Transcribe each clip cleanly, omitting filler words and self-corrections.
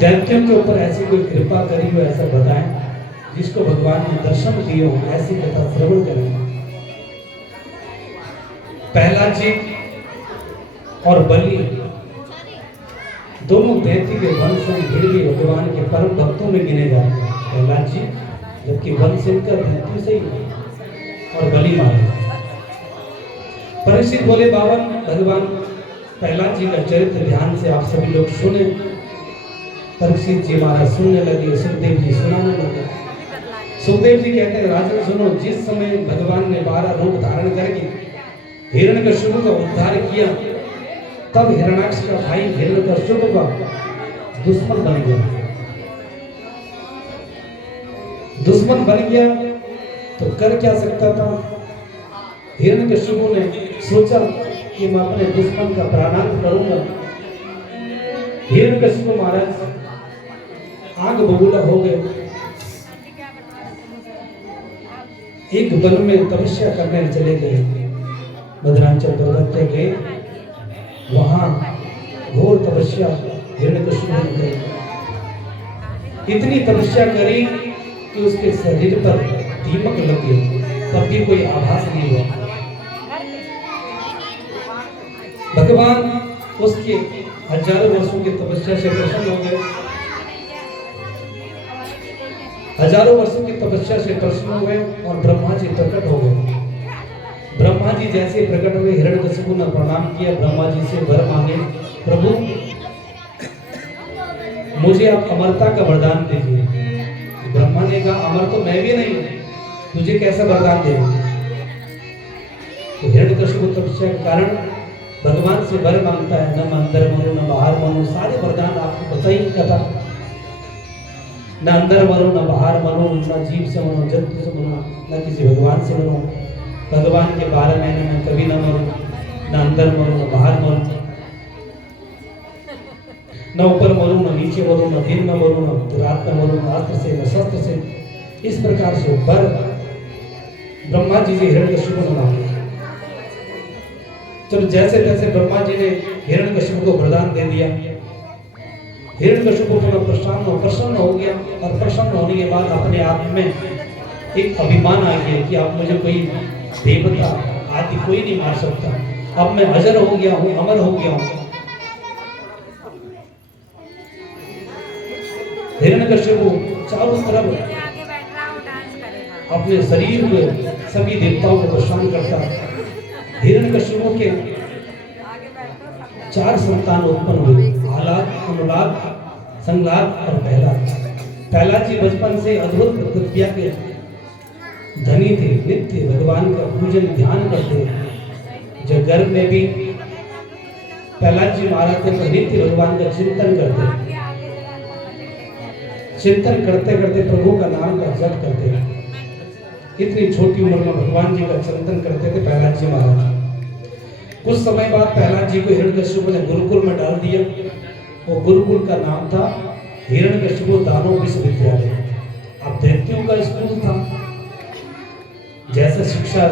दैत्यों के ऊपर ऐसी कोई कृपा करी हो, ऐसा बताएं जिसको भगवान ने दर्शन दिए हो, ऐसी कथा श्रवण करें। प्रहलाद जी और बलि दोनों दैत्य के वंश में फिर भी भगवान के परम भक्तों में गिने जाते हैं। प्रहलाद जी जबकि वंश इनका दैत्य से ही और बलि मारे। परीक्षित बोले बाबा भगवान प्रहलाद जी का चरित्र ध्यान से आप सभी लोग सुने। परीक्षित जी महाराज सुनने लगे, सुखदेव जी सुनाने लगे। सुखदेव जी कहते हैं राजन सुनो, जिस समय भगवान ने 12 रूप धारण करके हिरण्यकश्यप का उद्धार किया, तब हिरण्याक्ष का भाई हिरण्यकश्यप का दुश्मन बन गया। दुश्मन बन गया तो कर क्या सकता था? हिरण्यकश्यप ने सोचा कि मैं अपने दुश्मन का प्राणांत करूंगा। हिरण्यकश्यप महाराज आग बबूला हो गए। एक वन में तपस्या करने चले गए। मदनाचल पर्वत पे गए, वहां घोर तपस्या हिरण्यकश्यप ने करी। इतनी तपस्या करी कि उसके शरीर पर दीमक लग गए, तब भी कोई आभास नहीं हुआ। भगवान उसके हजारों वर्षों की तपस्या से प्रसन्न हो गए। हजारों वर्षों की तपस्या से प्रसन्न हो गए और ब्रह्मा जी प्रकट हो गए। ब्रह्मा जी जैसे प्रकट हुए, हिरण्यकश्यप ने प्रणाम किया, ब्रह्मा जी से वर मांगे, प्रभु मुझे आप अमरता का वरदान दीजिए। ब्रह्मा ने कहा अमर तो मैं भी नहीं, तुझे कैसा वरदान दे? तो हिरण्यकश्यप तपस्या के कारण भगवान से वर मांगता है, न अंदर मरो न बाहर मरो। सारे वरदान आपको बताई कथा, न अंदर मरो न बाहर मरो, न जीव से मरो, जंतु से मरो, न किसी भगवान से मरो। भगवान के 12 महीने में कभी न मरो, न अंदर मरो न बाहर मरो, न ऊपर मरो न नीचे मरो, न दिन में मरो न रात में मरो, न अस्त्र से न शस्त्र से। इस प्रकार से वर ब्रह्मा जी से हिरण्यकश्यप को मांगे। जब जैसे तैसे ब्रह्मा जी ने हिरण्यकश्यप को वरदान दे दिया, हिरण्यकश्यप को प्रसन्न हो गया। और प्रसन्न होने के बाद अपने आप में एक अभिमान आ गया कि अब मुझे कोई देवता आदि कोई नहीं मार सकता, अब मैं अजर हो गया हूं, अमर हो गया हूं। हिरण्यकश्यप चारों तरफ अपने शरीर में सभी देवताओं को परेशान करता। हिरण्यकश्यप के 4 संतान उत्पन्न हुए, आलाद, अनुलाद, संलाद और प्रहलाद। प्रहलाद जी बचपन से अद्भुत प्रतिज्ञा के धनी थे, नित्य भगवान का पूजन ध्यान करते। जब गर्भ में भी प्रहलाद जी महाराज थे तो नित्य भगवान का चिंतन करते। चिंतन करते करते प्रभु का नाम का जप करते। इतनी छोटी उम्र में भगवान जी का चिंतन करते थे प्रहलाद जी महाराज। कुछ समय बाद प्रहलाद जी को हिरण्यकश्यप ने गुरुकुल में डाल दिया। वो गुरुकुल का नाम था हिरण्यकश्यप दानव विश्वविद्यालय। अब दैत्यों का स्कूल था। जैसे शिक्षा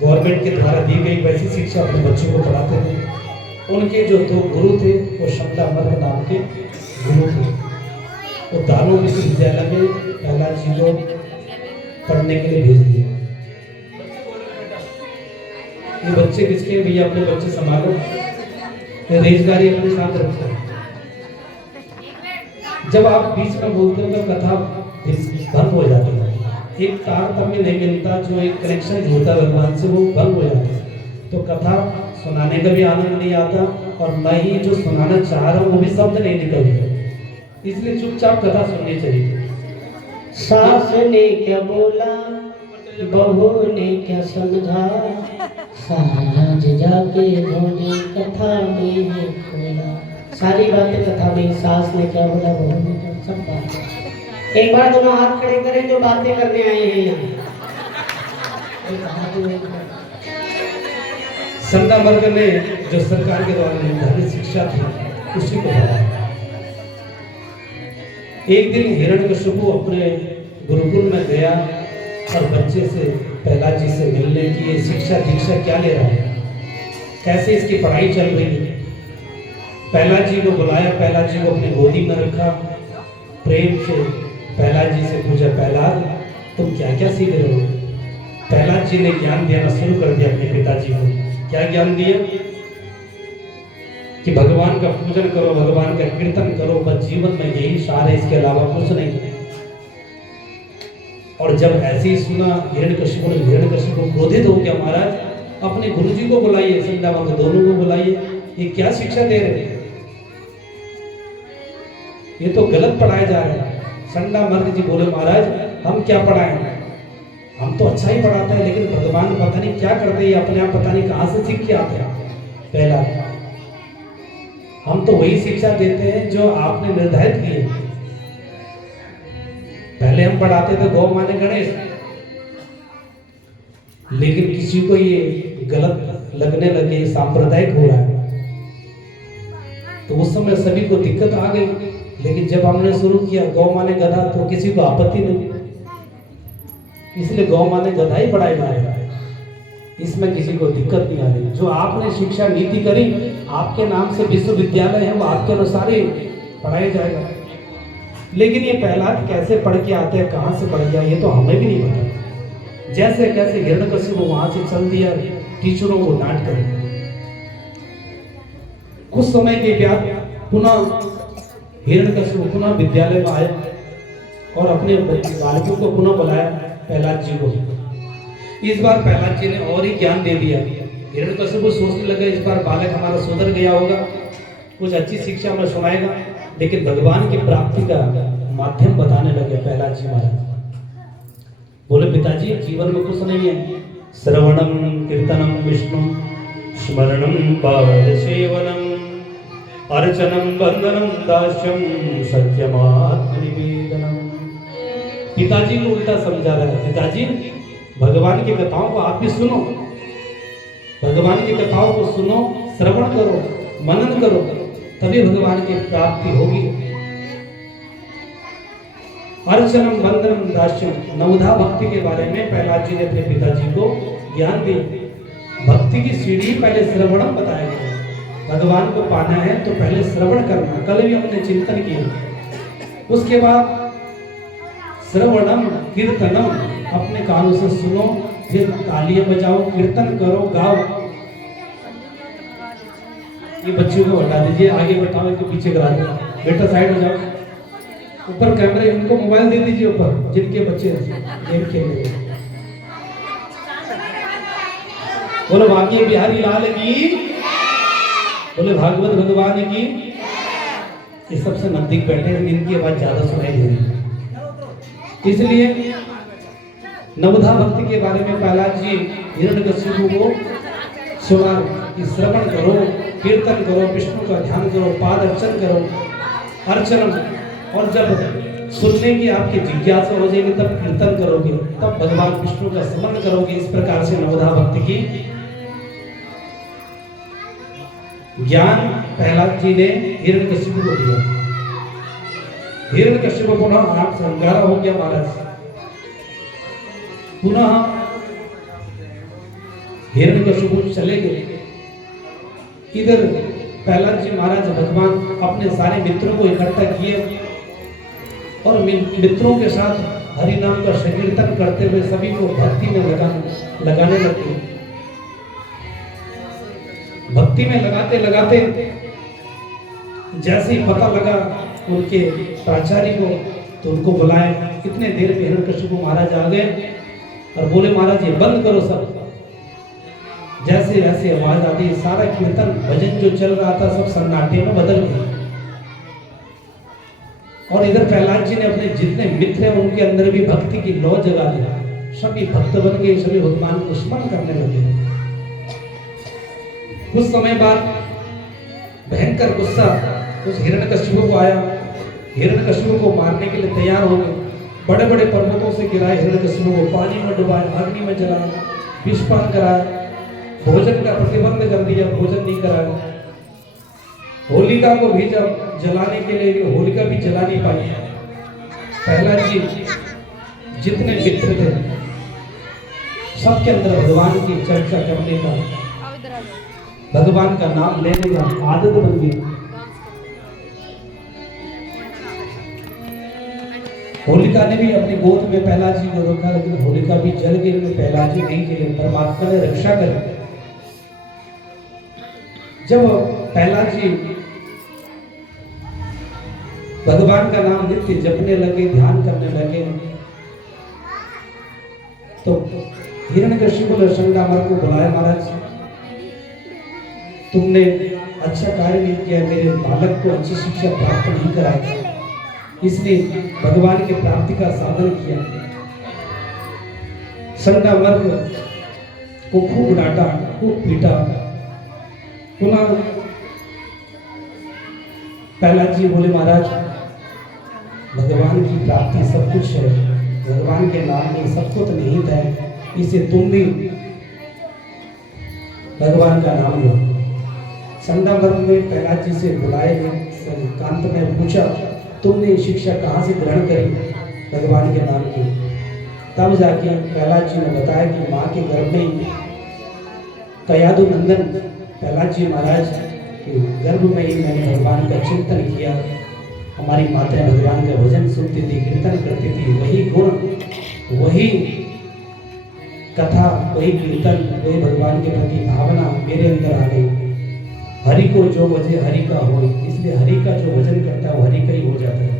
गवर्नमेंट के द्वारा दी गई वैसी शिक्षा अपने बच्चों को पढ़ाते थे। उनके जो 2 गुरु थे वो शब्दामर्ग नाम के गुरु थे। वो दानव विश्वविद्यालय में प्रहलाद जी को पढ़ने के लिए भेज दिया। ये बच्चे किसके? भैया अपने बच्चे संभालो, रेजगारी अपने साथ रखो। जब आप बीच में बोलते हो तो कथा भंग हो जाती है। एक तारतम्य नहीं मिलता, जो एक कनेक्शन होता है भगवान से वो भंग हो जाता है। तो कथा सुनाने का भी आनंद नहीं आता और न ही जो सुनाना चाह रहा हूँ वो भी शब्द नहीं निकलते। इसलिए चुपचाप कथा सुननी चाहिए। सास ने क्या बोला, बहू ने क्या समझा, सारा जाके भोले कथा में खोला। सारी बातें कथा में, सास ने क्या बोला, बहू ने क्या, सब बातें। एक बार दोनों हाथ खड़े करें जो बातें करने आए हैं यहाँ। संगमर्ग में जो सरकार के द्वारा निर्धारित शिक्षा थी उसी को पढ़ाया। एक दिन हिरण्यकश्यप अपने गुरुकुल में गया और बच्चे से प्रहलाद जी से मिलने की शिक्षा दीक्षा क्या ले रहा है, कैसे इसकी पढ़ाई चल रही है। प्रहलाद जी को बुलाया, प्रहलाद जी को अपनी गोदी में रखा, प्रेम से प्रहलाद जी से पूछा, प्रहलाद तुम क्या क्या सीख रहे हो? प्रहलाद जी ने ज्ञान देना शुरू कर दिया अपने पिताजी को। क्या ज्ञान दिया? कि भगवान का पूजन करो, भगवान का कीर्तन करो, बस जीवन में यही सार है, इसके अलावा कुछ नहीं। और जब ऐसे ही सुना, हिरण्यकशिपु क्रोधित हो गया, महाराज अपने गुरुजी को बुलाइए, संध्यावंत दोनों को बुलाइए, ये क्या शिक्षा दे रहे हैं? ये तो गलत पढ़ाया जा रहा है। संध्यावंत जी बोले, महाराज हम क्या पढ़ाएं, हम तो अच्छा ही पढ़ाते हैं, लेकिन भगवान पता नहीं क्या करते हैं, अपने आप पता नहीं कहां से सीख के आते हैं। पहला, हम तो वही शिक्षा देते हैं जो आपने निर्धारित की है। पहले हम पढ़ाते थे गौ माने गणेश, लेकिन किसी को ये गलत लगने लगे, सांप्रदायिक हो रहा है, तो उस समय सभी को दिक्कत आ गई। लेकिन जब हमने शुरू किया गौ माने गधा, तो किसी को आपत्ति नहीं, इसलिए गौ माने गधा ही पढ़ाया जा रहा है, इसमें किसी को दिक्कत नहीं आ रही। जो आपने शिक्षा नीति करी, आपके नाम से विश्वविद्यालय है, वो आपके अनुसार ही पढ़ाया जाएगा। लेकिन ये प्रहलाद कैसे पढ़ के आते हैं, कहाँ से पढ़ गया, ये तो हमें भी नहीं पता। जैसे कैसे हिरण्यकशिपु वहां से चल दिया, टीचरों को डांट कर। कुछ समय के बाद पुनः हिरण्यकशिपु पुनः विद्यालय में आया और अपने बालकों को पुनः बुलाया प्रहलाद जी को। इस बार प्रहलाद जी ने और ही ज्ञान दे दिया। हिरण्यकशिपु सोचने लगे, इस बार बालक हमारा सुधर गया होगा, कुछ अच्छी शिक्षा हमें सुनाएगा। लेकिन भगवान की प्राप्ति का माध्यम बताने लगे प्रहलाद जी महाराज। बोले, पिताजी जीवन में कुछ नहीं है, श्रवणम कीर्तनम विष्णु स्मरणम पाद सेवनम अर्चनम बंदनम दास्यम सत्यमात्म निवेदनम। पिताजी को उल्टा समझा रहा है। पिताजी भगवान की कथाओं को आप भी सुनो, भगवान की कथाओं को सुनो, श्रवण करो, मनन करो, तभी भगवान की प्राप्ति होगी। अर्चनम बंदनम दास्यम, नवधा भक्ति के बारे में प्रहलाद जी ने अपने पिताजी को ज्ञान दिया। भक्ति की सीढ़ी पहले श्रवणम बताया गया। भगवान को पाना है तो पहले श्रवण करना, कल भी हमने चिंतन किया। उसके बाद श्रवणम कीर्तनम, अपने कानों से सुनो, फिर तालियां बजाओ, कीर्तन करो, गाओ। ये बच्चों को हटा दीजिए, आगे बैठाओ, इनको पीछे करा दो, बेटा साइड हो जाओ। ऊपर कैमरे, इनको मोबाइल दे दीजिए ऊपर, जिनके बच्चे गेम खेल रहे हैं। बोलो भाग्य बिहारी लाल की, बोले भागवत भगवान की। ये सबसे नजदीक बैठे हैं, इनकी आवाज ज्यादा सुनाई दे रही है। इसलिए नवधा भक्ति के बारे में प्रहलाद जी हिरण्यकशिपु को सुना कि श्रवण करो, कीर्तन करो, विष्णु का ध्यान करो, पाद अर्चन करो, अर्चन। और जब सुनने की आपकी जिज्ञासा हो जाएगी, तब कीर्तन करोगे, तब भगवान विष्णु का स्मरण करोगे। इस प्रकार से नवधा भक्ति की ज्ञान प्रहलाद जी ने हिरण्यकशिपु को दिया। हिरण्यकशिपु पुनः आंख से अंगारा हो गया महाराज। पुनः हिरण्यकशिपु चले गए। इधर प्रहलाद जी महाराज भगवान अपने सारे मित्रों को इकट्ठा किए और मित्रों के साथ हरि नाम का संकीर्तन करते हुए सभी को भक्ति में लगाने लगे। भक्ति में लगाते लगाते जैसे ही पता लगा उनके प्राचार्य को, तो उनको बुलाए। कितने देर में हिरण्यकशिपु महाराज आ गए और बोले, महाराज ये बंद करो सब। जैसे जैसे आवाज आती, सारा कीर्तन भजन जो चल रहा था सब सन्नाटे में बदल गया। और इधर प्रहलाद जी ने अपने जितने मित्र हैं उनके अंदर भी भक्ति की लौ जगा दिया। सभी भक्त बन गए, सभी भगवान को स्मरण करने लगे। कुछ समय बाद भयंकर गुस्सा उस हिरण्यकशिपु को आया। हिरण्यकशिपु को मारने के लिए तैयार हो गए। बड़े बड़े पर्वतों से गिराए हिरण्यकशिपु को, पानी में डुबाया, अग्नि में जलाया, विषपान कराया, भोजन का प्रतिबंध कर दिया, भोजन नहीं कराया। होलिका को भेजा जलाने के लिए, होलिका भी जला नहीं पाई। प्रहलाद जी जितने मित्र थे सबके अंदर भगवान की चर्चा करने का, भगवान का नाम लेने का आदत बन गई। होलिका ने भी अपनी गोद में प्रहलाद जी को रखा, लेकिन होलिका भी जल गई में प्रहलाद जी नहीं जले, परमात्मा ने रक्षा करी। जब प्रहलाद जी भगवान का नाम नित्य जपने लगे, ध्यान करने लगे, तो हिरण्यकशिपु ने संगमरमर को बुलाया, महाराज तुमने अच्छा कार्य नहीं किया, मेरे बालक को अच्छी शिक्षा प्राप्त नहीं कराई, इसलिए भगवान की प्राप्ति का साधन किया। संगमरमर को खूब डांटा, खूब पीटा। पुनः प्रहलाद जी बोले, महाराज भगवान की प्राप्ति सब कुछ है, भगवान के नाम में सब कुछ निहित है, इसे तुम भी भगवान का नाम लो। संगमरमर में प्रहलाद जी से बुलाए गए, कांत में पूछा तुमने शिक्षा कहाँ से ग्रहण करी भगवान के नाम की? तब जाके प्रहलाद जी ने बताया कि माँ के गर्भ में कयादु नंदन प्रहलाद जी महाराज के गर्भ में ही मैंने भगवान का चिंतन किया। हमारी माताएं भगवान का भजन सुनती थी, कीर्तन करती थी, वही गुण, वही कथा, वही कीर्तन, वही भगवान के प्रति भावना मेरे अंदर आ गई। हरि को जो भजे हरि का हो, इसलिए हरि का जो भजन करता है वो हरि का ही हो जाता है।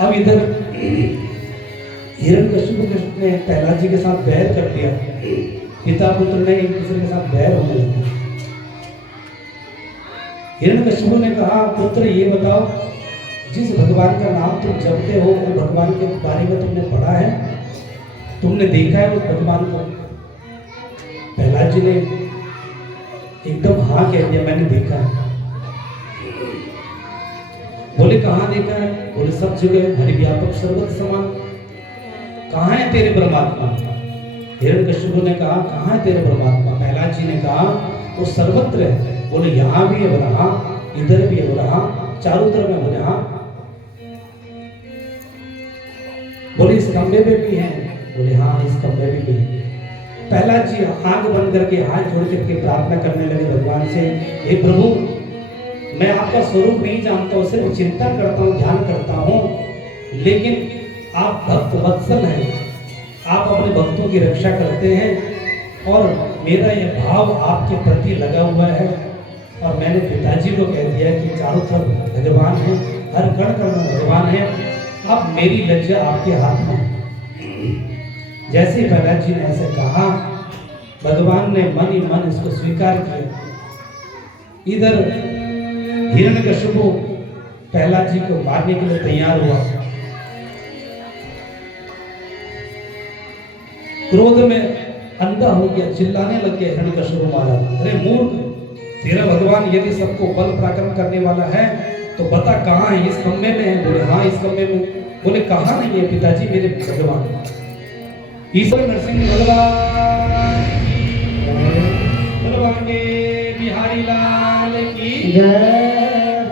अब इधर हिरण्यकशिपु ने प्रहलाद जी के साथ बैर कर दिया, पिता पुत्र ने एक दूसरे के साथ बैर होने लगा। हिरण्यकशिपु ने कहा, पुत्र ये बताओ, जिस भगवान का नाम तुम जपते हो वो भगवान के बारे में तुमने पढ़ा है, तुमने देखा है उस भगवान को? प्रहलाद जी ने एकदम हाँ कह दिया, मैंने देखा है। बोले कहाँ देखा है? बोले सब जगह, हरि व्यापक सर्वत्र समान। कहाँ है तेरे परमात्मा? हिरण्यकशिपु ने कहा, कहाँ है तेरे परमात्मा? प्रहलाद जी ने कहा, वो सर्वत्र है। बोले यहाँ भी है? बोला हाँ। इधर भी है? बोला हाँ। चारों तरफ है? बोले हाँ। बोले इस कमरे में भी है? बोले हाँ, इस कमरे में भी है। प्रहलाद जी आंख बंद करके हाथ जोड़ करके प्रार्थना करने लगे भगवान से, हे प्रभु, मैं आपका स्वरूप नहीं जानता हूँ, सिर्फ चिंतन करता हूँ, ध्यान करता हूँ, लेकिन आप भक्त वत्सल हैं, आप अपने भक्तों की रक्षा करते हैं और मेरा यह भाव आपके प्रति लगा हुआ है। और मैंने पिताजी को कह दिया कि चारों तरफ भगवान है, हर कण कण में भगवान है, अब मेरी लज्जा आपके हाथ में। जैसे ही प्रहलाद जी ने ऐसे कहा, भगवान ने मन ही मन इसको स्वीकार किया। इधर हिरण्यकशिपु प्रहलाद जी को मारने के लिए तैयार हुआ। क्रोध में अंधा हो गया, चिल्लाने लग गया हिरण्यकशिपु महाराज, अरे मूर्ख, तेरा भगवान यदि सबको बल पराक्रम करने वाला है तो बता कहाँ है? इस कमरे में है? बोले हाँ, इस कमरे में। बोले कहाँ नहीं है पिताजी मेरे भगवान? ईश्वर नरसिंह भगवान के बिहारी लाल की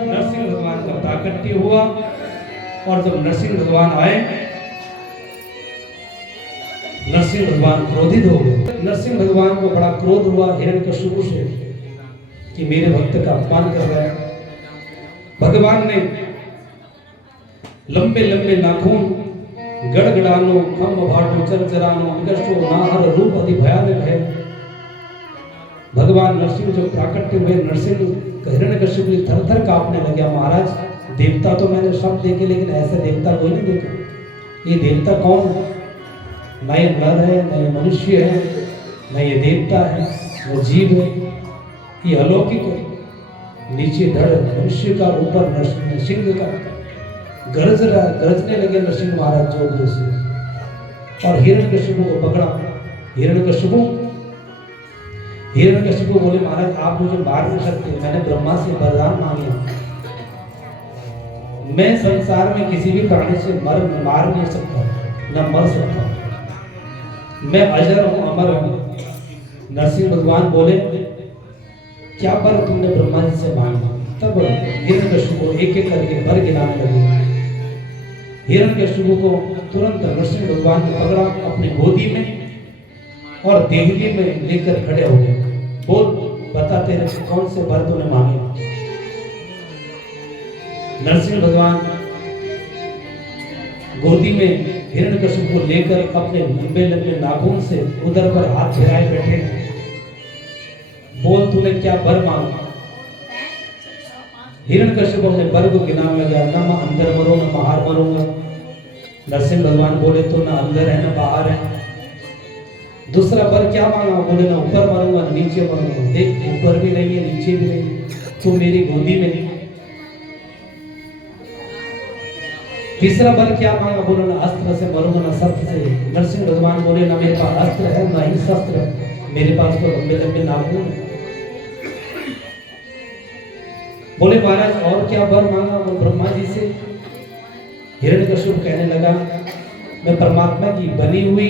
नरसिंह भगवान का प्राकट्य हुआ। और जब नरसिंह भगवान आए, नरसिंह भगवान क्रोधित हो गए। नरसिंह भगवान को बड़ा क्रोध हुआ हिरण्यकशिपु से कि मेरे भक्त का अपमान कर रहा है। भगवान ने लंबे लंबे नाखून, गड़गड़ानो, खम्भ भाटो, चरचरानो, अंगशो, नाहर रूप अति भयानक है। भगवान नरसिंह जो प्राकट्य हुए, नरसिंह हिरण्यकशिपु थर थर कांपने लगे। महाराज, देवता तो मैंने सब देखे, लेकिन ऐसा देवता कोई नहीं देखा। ये देवता कौन है? न ये नर है, न ये मनुष्य है, न ये देवता है, वो जीव है, ये अलौकिक है। नीचे धड़ मनुष्य का, ऊपर नरसिंह का। गरजने लगे नरसिंह महाराज जोर से, और हिरण्यकशिपु को पकड़ा। हिरण्यकशिपु बोले, महाराज आप मुझे मार नहीं सकते, मैंने ब्रह्मा से वरदान मांगे, मैं संसार में किसी भी प्राणी से मार नहीं सकता, न मर सकता, मैं अजर हूं, अमर हूं। नरसिंह भगवान बोले, क्या वर तुमने ब्रह्मा जी से मांगा? तब हिरण्यकशिपु एक एक करके वर गिनाने लगे। हिरण्यकशिपु को तुरंत नरसिंह भगवान ने पकड़ा अपनी गोदी में और देहली में लेकर खड़े हो गए। बोल, बता तेरे कौन से वर तूने मांगे? नरसिंह भगवान गोदी में हिरण्यकशिपु को लेकर अपने लंबे लंबे नाखून से उदर पर हाथ फिराए बैठे। बोल तूने क्या वर मांगा? हिरण्यकशिपु अपने वर को गिनाने लगा, न मैं अंदर मरूं न बाहर मरूंगा। नरसिंह भगवान बोले तो ना अंदर है ना बाहर है। दूसरा वर क्या मांगा? बोले ना ऊपर मरूंगा न नीचे मरूंगा। देख ऊपर भी नहीं है नीचे भी नहीं है, तू मेरी गोदी में। तीसरा वर क्या मांगा? बोले ना अस्त्र से मरूंगा ना शस्त्र से। नरसिंह भगवान बोले ना मेरे पास अस्त्र है ना ही शस्त्र है, मेरे पास तो लंबे लंबे नाखून है। बोले महाराज और क्या वर मांगा? वो ब्रह्मा जी से। हिरण्यकशिपु कहने लगा मैं परमात्मा की बनी हुई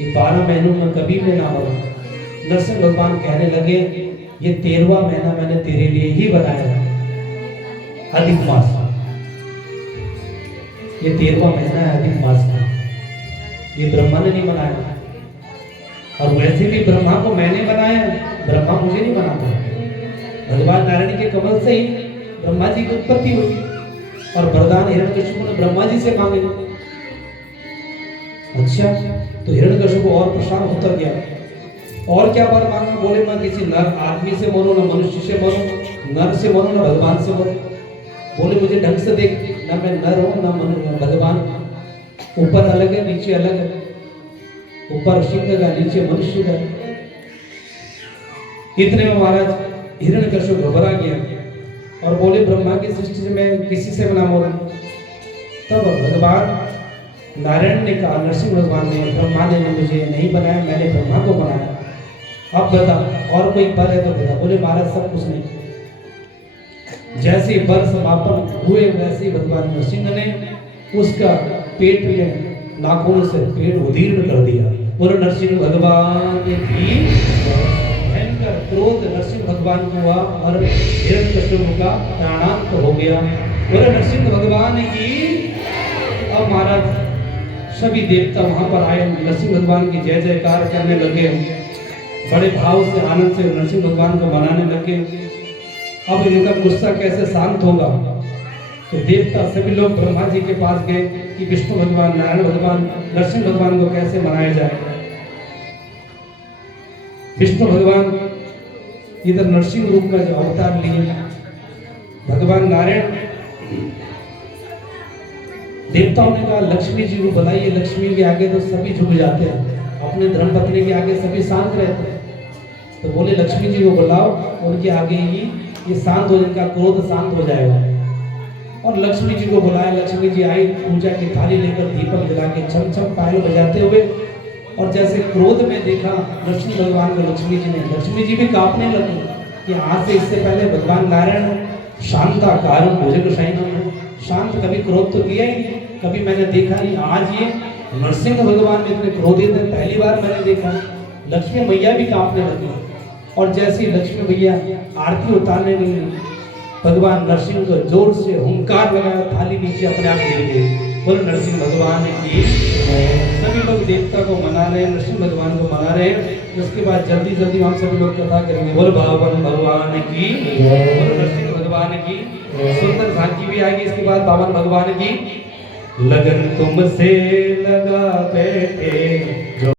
ये 12 महीनों में कभी भी ना मरूं। नरसिंह भगवान कहने लगे ये 13वां महीना मैंने तेरे लिए ही बनाया है, अधिक मास। ये 13वां महीना है अधिक मास का, ये ब्रह्मा ने नहीं बनाया। और वैसे भी ब्रह्मा को मैंने बनाया, ब्रह्मा मुझे नहीं बनाता। भगवान नारायण के कमल से ही ब्रह्मा जी की उत्पत्ति हुई और वरदान हिरण्यकशिपु ने ब्रह्मा जी से मांगे। अच्छा, तो हिरण्यकशिपु और परेशान होता गया। और क्या वर मांगा? बोले मैं किसी नर आदमी से मरूं ना मनुष्य से मरूं, नर से मरूं ना भगवान से मरूं। बोले मुझे ढंग से देख, ना मैं नर हूं ना भगवान। ऊपर अलग है नीचे अलग है, ऊपर सिंह का नीचे मनुष्य का। इतने में महाराज हिरण्यकशिपु घबरा गया और बोले ब्रह्मा की सृष्टि से मैं किसी से ना मरूं। तब भगवान नारायण ने कहा, नरसिंह भगवान ने, ब्रह्मा ने मुझे नहीं बनाया, मैंने ब्रह्मा को बनाया। अब बता और कोई वर है तो बता। बोले महाराज सब कुछ नहीं। जैसे वर समापन हुए वैसे ही भगवान नरसिंह ने उसका पेट में नाखून से पेट उदीर्ण कर दिया। बोले नरसिंह भगवान की भयंकर क्रोध नरसिंह भगवान को हुआ और हिरण्यकशिपु का प्राणांत हो गया। बोले नरसिंह भगवान की। अब महाराज सभी देवता वहां पर आए, नरसिंह भगवान की जय जयकार करने लगे, बड़े भाव से आनंद से नरसिंह भगवान को मनाने लगे। अब इनका गुस्सा कैसे शांत होगा? तो देवता सभी लोग ब्रह्मा जी के पास गए कि विष्णु भगवान, नारायण भगवान, नरसिंह भगवान को कैसे मनाया जाए। विष्णु भगवान इधर नरसिंह रूप का जो अवतार लिए, भगवान नारायण देवताओं ने कहा लक्ष्मी जी को बुलाइए। लक्ष्मी के आगे तो सभी झुक जाते हैं, अपने धर्मपत्नी के आगे सभी शांत रहते हैं। तो बोले लक्ष्मी जी को बुलाओ, उनके आगे ही ये शांत हो, इनका क्रोध शांत हो जाएगा। और लक्ष्मी जी को बुलाया। लक्ष्मी जी आई, पूजा की थाली लेकर दीपक जला के छम छम पायल बजाते हुए। और जैसे क्रोध में देखा नरसिंह भगवान को लक्ष्मी जी ने, लक्ष्मी जी भी कांपने लगी कि आज से इससे पहले भगवान नारायण शांता कारण मुझे गुस्साई शांत कभी क्रोध तो किया ही नहीं, कभी मैंने देखा नहीं। आज ये नरसिंह भगवान में इतने क्रोधित है, पहली बार मैंने देखा। लक्ष्मी मैया भी कांपने लगी। और जैसी लक्ष्मी मैया आरती उतारने लगी, भगवान नरसिंह को जोर से हुंकार लगाया, थाली नीचे अपने आप गिर गई। बोल नरसिंह भगवान की। सभी लोग देवता को मना रहे हैं, नरसिंह भगवान को मना रहे हैं। उसके बाद जल्दी जल्दी हम सभी लोग कथा करेंगे। बोल बावन भगवान की, बोल नरसिंह भगवान की। सुंदर झांकी भी आएगी इसके बाद बावन भगवान की। लगन तुमसे लगा बैठे जो